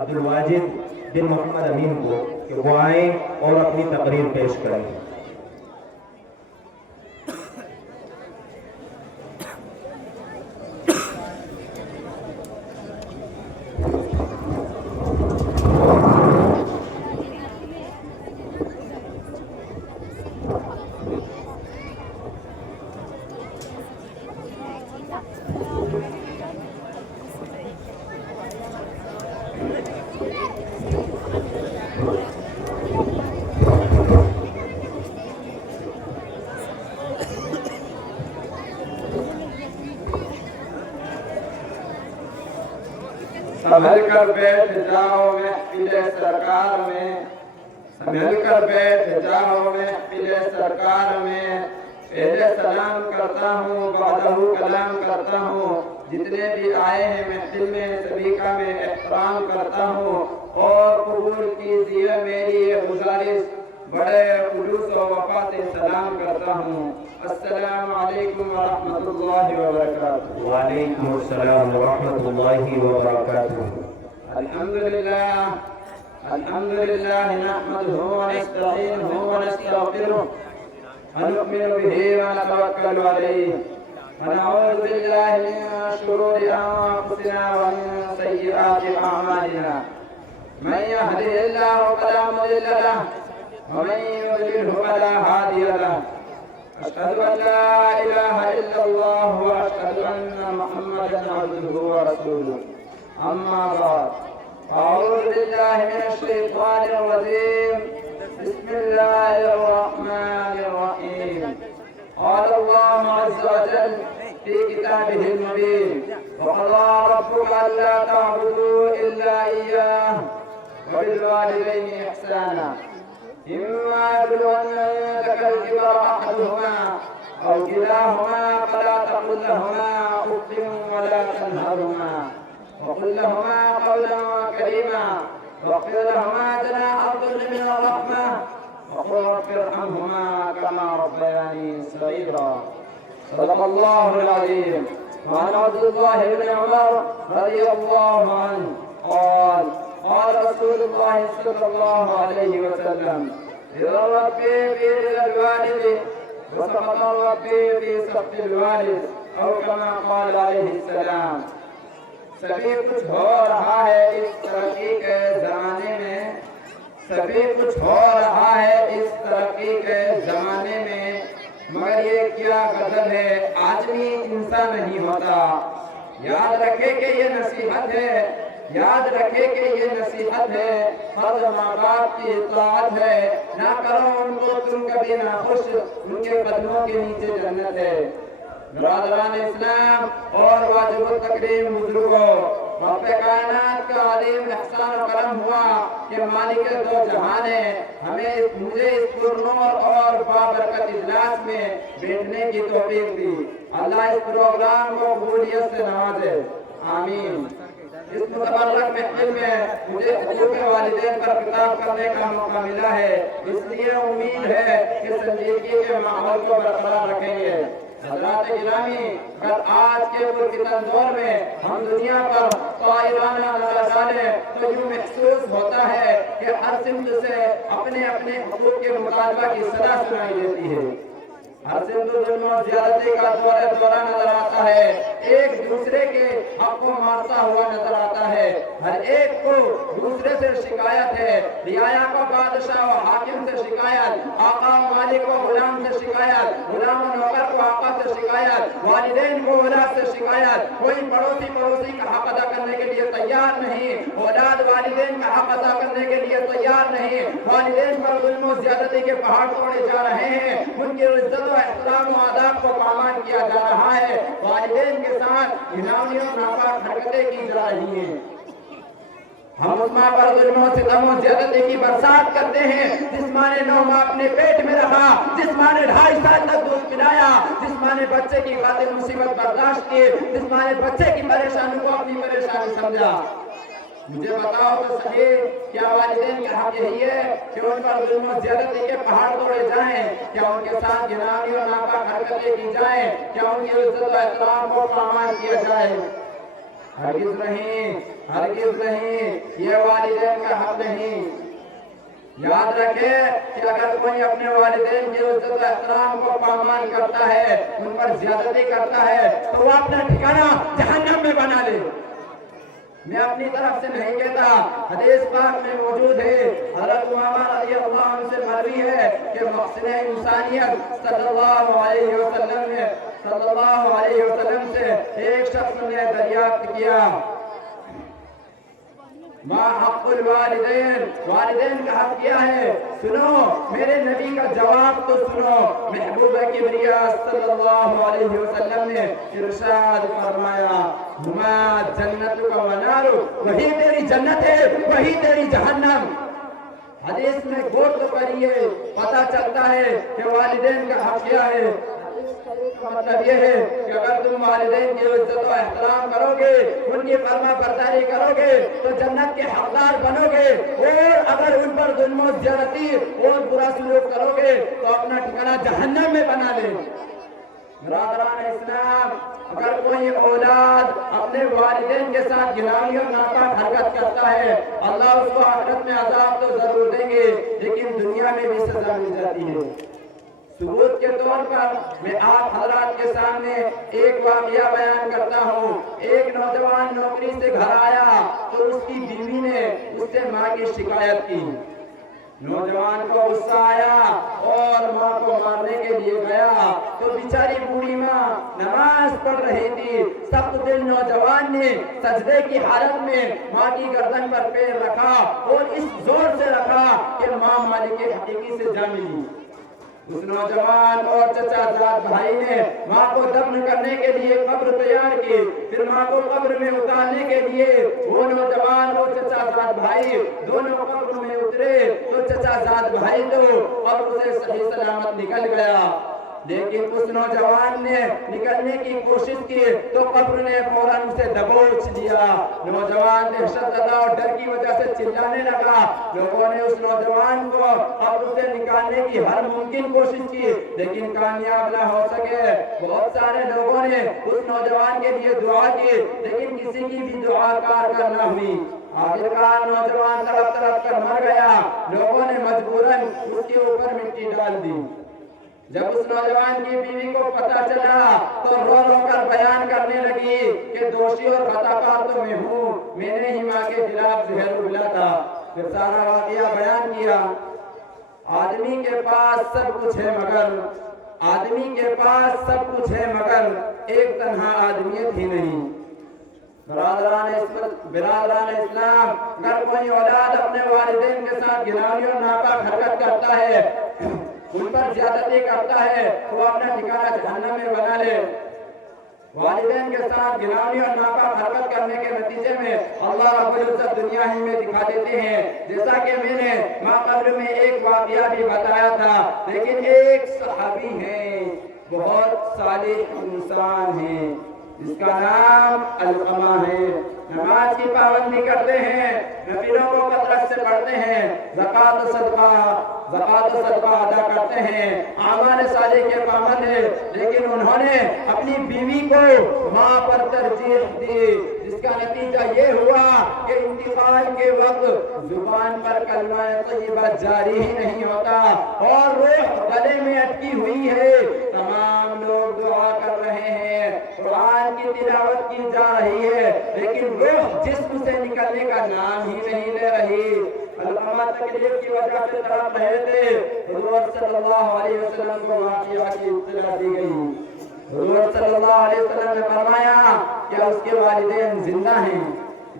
عبدالواجد بن محمد امین کو کہ وہ آئیں اور اپنی تقریر پیش کریں۔ سنبھل کر بیٹھ جاؤ محفل سرکار میں، سنبھل کر بیٹھ جاؤ محفل سرکار میں، پہلے سلام کرتا ہوں بعدہ کلام کرتا ہوں، جتنے بھی آئے ہیں محفل میں سبھی کا میں احترام کرتا ہوں، اور قبول کیجیے میری یہ گزارش، بڑے خلوص و وفا سے سلام کرتا ہوں۔ السلام علیکم ورحمۃ اللہ وبرکاتہ۔ وعلیکم السلام ورحمۃ اللہ وبرکاتہ۔ الحمدللہ الحمدللہ نحمده ونستعینه ونستغفره ونؤمن به ونتوکل علیہ ونعوذ باللہ من شرور انفسنا ومن سیئات اعمالنا، من يهده الله فلا مضل له ومن يضلله فلا هادي له، أشهد أن لا إله إلا الله وأشهد أن محمدا عبده ورسوله، أما بعد، أعوذ بالله من الشيطان الرجيم، بسم الله الرحمن الرحيم، قال الله عز وجل في كتابه المبين، وقضى ربك ألا تعبدوا إلا إياه وبالوالدين إحسانا، إما يبلغن عندك الكبر أحدهما أو كلاهما فلا تقل لهما أف ولا تنهرهما وقل لهما قولا كريما واخفض لهما جناح الذل من الرحمة وقل رب ارحمهما كما ربياني صغيرا، صدق الله العظيم۔ وعن عبد الله بن عمر رضي الله عنه قال قال رسول الله صلى الله عليه وسلم: رضا ربي في رضا الوالد وسخط ربي في سخط الوالد، او كما قال عليه السلام۔ سبھی کچھ ہو رہا ہے اس ترقی کے زمانے میں، سبھی کچھ ہو رہا ہے اس ترقی کے زمانے میں، مگر یہ کیا غضب ہے آدمی انسان نہیں ہوتا۔ یاد رکھے کہ یہ نصیحت ہے، یاد رکھے کہ یہ نصیحت ہے، فرض ماں باپ کی اطاعت ہے، نہ کرو ان کو تم کبھی ناخوش، ان کے قدموں کے نیچے جنت ہے۔ برادران اسلام اور واجب التکریم بزرگوں، رب کائنات کا عظیم احسان و کرم ہوا کہ مالک دو جہان نے مجھے اس پرنور اور بابرکت اجلاس میں بیٹھنے کی توفیق دی۔ اللہ اس پروگرام کو قبولیت سے نوازے، آمین۔ اس متبرک محفل میں مجھے حقوق والدین پر خطاب کرنے کا موقع ملا ہے، اس لیے امید ہے کہ سنجیدگی کے ماحول کو برقرار رکھیں گے۔ حضرات گرامی، اگر آج کے پرفتن دور میں ہم دنیا پر طائرانہ نظر ڈالیں تو یوں محسوس ہوتا ہے کہ ہر سمت سے اپنے اپنے حقوق کے مطالبہ کی صدا سنائی دیتی ہے، ہر سمت ظلم و زیادتی کا دورہ نظر آتا ہے، ایک دوسرے کے حق کو مارتا ہوا نظر آتا ہے، ہر ایک کو دوسرے سے شکایت ہے، رعایا کو بادشاہ و حاکم سے شکایت، آقا و مالک کو غلام سے شکایت، غلام و نوکر کو آقا سے شکایت، والدین کو اولاد سے شکایت، کوئی پڑوسی کا حق ادا کرنے کے لیے تیار نہیں، اولاد والدین کا حق ادا کرنے کے لیے تیار نہیں، والدین پر ظلم و زیادتی کے پہاڑ توڑے جا رہے ہیں، ان کی عزت و احترام و آداب کو پامال کیا جا رہا ہے، والدین کے ساتھ گھناؤنی اور ناپاک حرکتیں کی جا رہی ہیں۔ ہم اس ماں پر ظلم و ستم و زیادتی کی برسات کرتے ہیں جس ماں نے 9 ماہ اپنے پیٹ میں رکھا، جس ماں نے 2.5 سال تک دودھ پلایا، جس ماں نے بچے کی خاطر مصیبت برداشت کی، جس ماں نے بچے کی پریشانی کو اپنی پریشانی سمجھا۔ مجھے بتاؤ تو صحیح، کیا والدین کا حق یہی ہے کہ ان پر ظلم و زیادتی کے پہاڑ توڑے جائیں؟ کیا ان کے ساتھ گھناؤنی اور ناپاک حرکتیں کی جائیں؟ کیا ان کی عزت و احترام کو پامال کیا جائے؟ ہرگز نہیں، ہرگز نہیں۔ یہ یاد رکھیں کہ اگر کوئی اپنے والدین کی عزت و احترام کو پامال کرتا ہے، ان پر زیادتی کرتا ہے، تو وہ اپنا ٹھکانہ جہنم میں بنا لے۔ میں اپنی طرف سے نہیں کہتا، حدیث پاک میں موجود ہے، حضرت امامہ رضی اللہ عنہ سے مروی ہے کہ محسن انسانیت صلی اللہ علیہ وسلم سے ایک شخص نے دریافت کیا، ما حق الوالدین، والدین کا حق کیا ہے؟ سنو میرے نبی کا جواب تو سنو۔ محبوب کبریا صلی اللہ علیہ وسلم نے ارشاد فرمایا، ہما جنتک و نارک، وہی تیری جنت ہے وہی تیری جہنم۔ حدیث میں غور تو کریے، پتہ چلتا ہے کہ والدین کا حق کیا ہے۔ کا مطلب یہ ہے کہ اگر تم والدین کی عزت و احترام کرو گے، ان کی فرما برداری کرو گے تو جنت کے حقدار بنو گے، اور اگر ان پر ظلم و زیادتی اور برا سلوک کرو گے تو اپنا ٹھکانہ جہنم میں بنا لے۔ برادران اسلام، اگر کوئی اولاد اپنے والدین کے ساتھ گناہی اور ناپاک حرکت کرتا ہے، اللہ اس کو آخرت میں عذاب تو ضرور دیں گے لیکن دنیا میں بھی سزا مل جاتی ہے۔ ثبوت کے طور پر میں آپ حضرات کے سامنے ایک واقعہ بیان کرتا ہوں۔ ایک نوجوان نوکری سے گھر آیا تو اس کی بیوی نے اس سے ماں کی شکایت کی۔ نوجوان کو غصہ آیا اور ماں کو مارنے کے لیے گیا تو بیچاری بوڑھی ماں نماز پڑھ رہی تھی۔ سخت دل نوجوان نے سجدے کی حالت میں ماں کی گردن پر پیر رکھا اور اس زور سے رکھا کہ ماں مالک حقیقی سے جا ملی۔ اس نوجوان اور چچا زاد بھائی نے ماں کو دفن کرنے کے لیے قبر تیار کی۔ پھر ماں کو قبر میں اتارنے کے لیے وہ نوجوان اور چچا زاد بھائی دونوں قبر میں اترے تو چچا زاد بھائی تو قبر سے صحیح سلامت نکل گیا، لیکن اس نوجوان نے نکلنے کی کوشش کی تو قبر نے فوراً اسے دبوچ لیا۔ نوجوان دہشت زدہ اور ڈر کی وجہ سے چلانے لگا۔ لوگوں نے اس نوجوان کو قبر سے نکالنے کی ہر ممکن کوشش کی لیکن کامیاب نہ ہو سکے۔ بہت سارے لوگوں نے اس نوجوان کے لیے دعا کی لیکن کسی کی بھی دعا کارگر نہ ہوئی۔ آخرکار نوجوان تڑپ تڑپ کر مر گیا۔ لوگوں نے مجبوراً اس کے اوپر مٹی ڈال دی۔ جب اس نوجوان کی بیوی کو پتہ چلا تو رو رو کر بیان کرنے لگی کہ دوشی اور خطا کار تو میں ہوں، میں نے ہی ماں کے خلاف زہر اگلا تھا۔ پھر سارا واقعہ بیان کیا۔ آدمی کے پاس سب کچھ ہے مگر ایک تنہا آدمیت ہی نہیں۔ برادران اسلام، اگر کوئی اولاد اپنے والدین کے ساتھ گناہی اور ناپاک حرکت کرتا ہے، ان پر زیادتی کرتا ہے، وہ اپنا ٹھکانہ جہنم میں بنا لے۔ والدین کے ساتھ گناہی اور ناپاک حرکت کرنے کے نتیجے میں اللہ رب العزت دنیا ہی میں دکھا دیتے ہیں، جیسا کہ میں نے ماقبل میں ایک واقعہ بھی بتایا تھا۔ لیکن ایک صحابی ہیں، بہت صالح انسان ہیں، جس کا نام علقمہ ہے۔ نماز کی پابندی کرتے ہیں، نفلوں کو کثرت سے پڑھتے ہیں، زکوٰۃ و صدقہ ادا کرتے ہیں، اعمال صالح کے پابند ہیں، لیکن انہوں نے اپنی بیوی کو ماں پر ترجیح دی، جس کا نتیجہ یہ ہوا کہ انتقال کے وقت زبان پر کلمہ طیبہ جاری ہی نہیں ہوتا اور روح گلے میں اٹکی ہوئی ہے۔ تمام لوگ دعا کر رہے ہیں، قرآن کی تلاوت کی جا رہی ہے، لیکن روح جسم سے نکلنے کا نام ہی نہیں لے رہی۔ علقمہ تکلیف کی وجہ سے تڑپ رہے تھے۔ حضور صلی اللہ علیہ وسلم کو واقعہ کی اطلاع دی گئی۔ حضور صلی اللہ علیہ وسلم نے فرمایا کہ اس کے والدین زندہ ہیں۔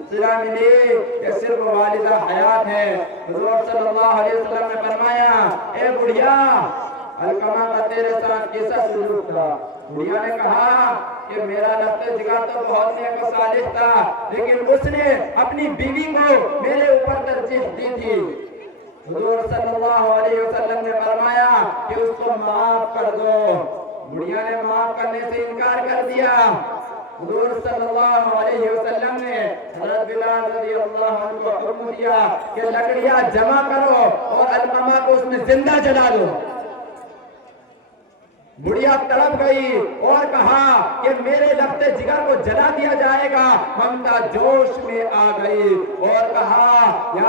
اطلاع ملی کہ صرف والدہ حیات ہے۔ حضور صلی اللہ علیہ وسلم نے فرمایا، اے بڑھیا، علقمہ کا تیرے ساتھ کیسا سلوک تھا؟ بڑھیا نے کہا کہ میرا لفظ جگہ تو بہت نیک و صالح تھا، لیکن اس نے اپنی بیوی کو میرے اوپر ترجیح دی تھی۔ حضور صلی اللہ علیہ وسلم نے فرمایا کہ اس کو معاف کر دو۔ بڑھیا نے معاف کرنے سے انکار کر دیا۔ حضور صلی اللہ علیہ وسلم نے حضرت بلال رضی اللہ عنہ کو حکم دیا کہ لکڑیاں جمع کرو اور علقمہ کو اس میں زندہ جلا دو۔ بڑھیا تڑپ گئی اور کہا کہ میرے لفظ جگر کو جلا دیا جائے گا۔ ممتا جوش میں آ گئی اور کہا، یا